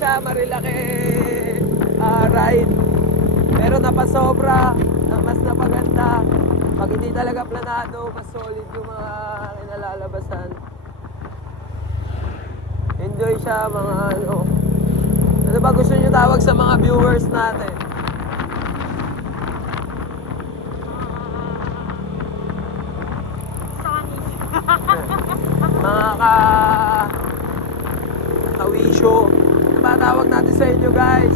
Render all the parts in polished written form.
Siya marilaki ride. Pero napasobra, na mas napaganda. Pag hindi talaga planado, mas solid yung mga kinalalabasan. Enjoy siya mga ano. Ano ba gusto nyo tawag sa mga viewers natin? Mga kawisyo. Ano ba tawag natin sa inyo guys?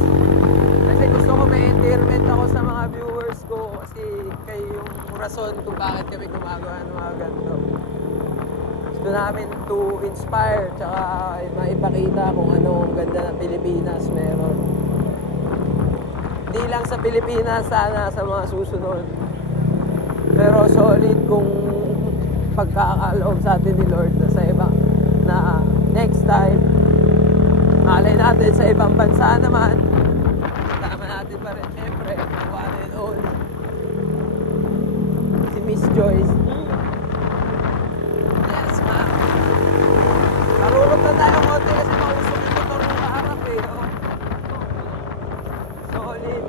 Kasi gusto ko may endearment ako sa mga viewers ko. Kasi kayo yung rason kung bakit kami gumagawa ng mga ganito. Gusto namin to inspire tsaka maipakita kung ano ang ganda ng Pilipinas meron. Hindi lang sa Pilipinas, sana sa mga susunod. Pero solid kung pagkakaloob sa atin ni Lord na sa ibang na next time malay natin sa ibang bansa naman tama natin pa rin syempre one and all si Miss Joyce. Yes ma, marurot na tayo konti kasi mausok yung motor ng kaharap eh oh. Solid.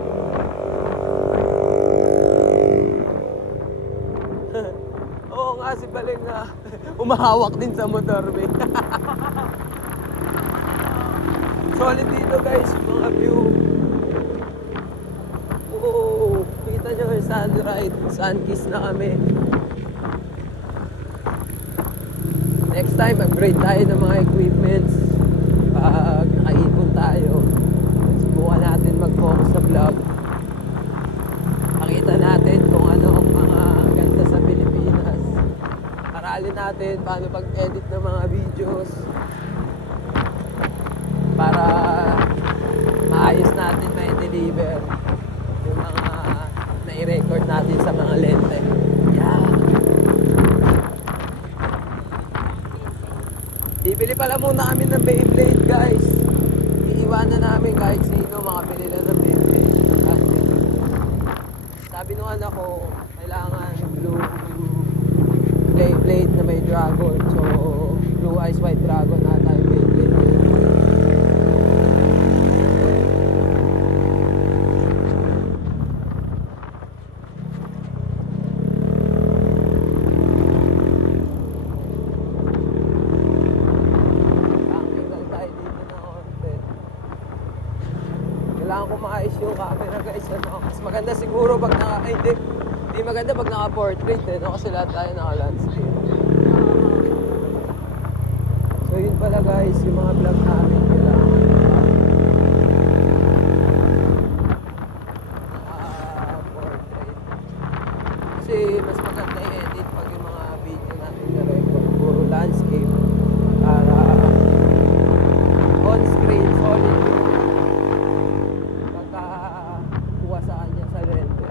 Oo nga si Baling na umahawak din sa motor eh. Solid dito guys, mga view. Oo, kita nyo yung sunrise, sun-kiss na kami. Next time, upgrade tayo ng mga equipments. Pag nakaipon tayo, subukan natin mag-focus sa vlog. Pakita natin kung ano ang mga ganda sa Pilipinas. Aralin natin paano pag-edit ng mga videos. Para maayos natin mai-deliver yung mga nai-record natin sa mga lente. Yeah. Bibili pala muna kami ng Beyblade guys. Iiwanan namin kahit sino makabili lang ng Beyblade. Kasi sabi nung anak ko, kailangan blue Beyblade na may dragon. So, blue eyes white dragon na tayo Beyblade. Kailangan ko maayos yung camera guys. Mas maganda siguro pag hindi maganda pag naka-portrait eh. No? Kasi lahat tayo naka-landscape. So yun pala guys, yung mga vlog namin kailangan naka-portrait. Kasi mas maganda i-edit pag yung mga video natin na-record. Puro landscape. Para on-screen solid yung kuha sa kanya sa lente.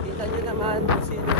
Kita nyo naman kung sino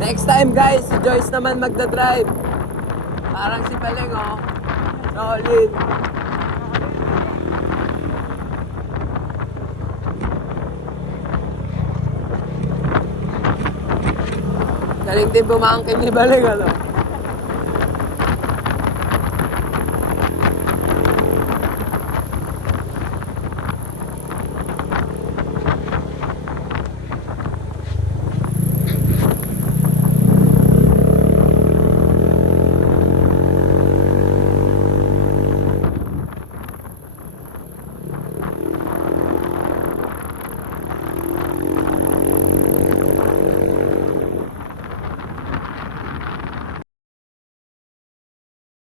Next time guys, si Joyce naman magdadrive. Parang si Baleng, oh. Solid. Galing din bumangkin ni Baleng, ano?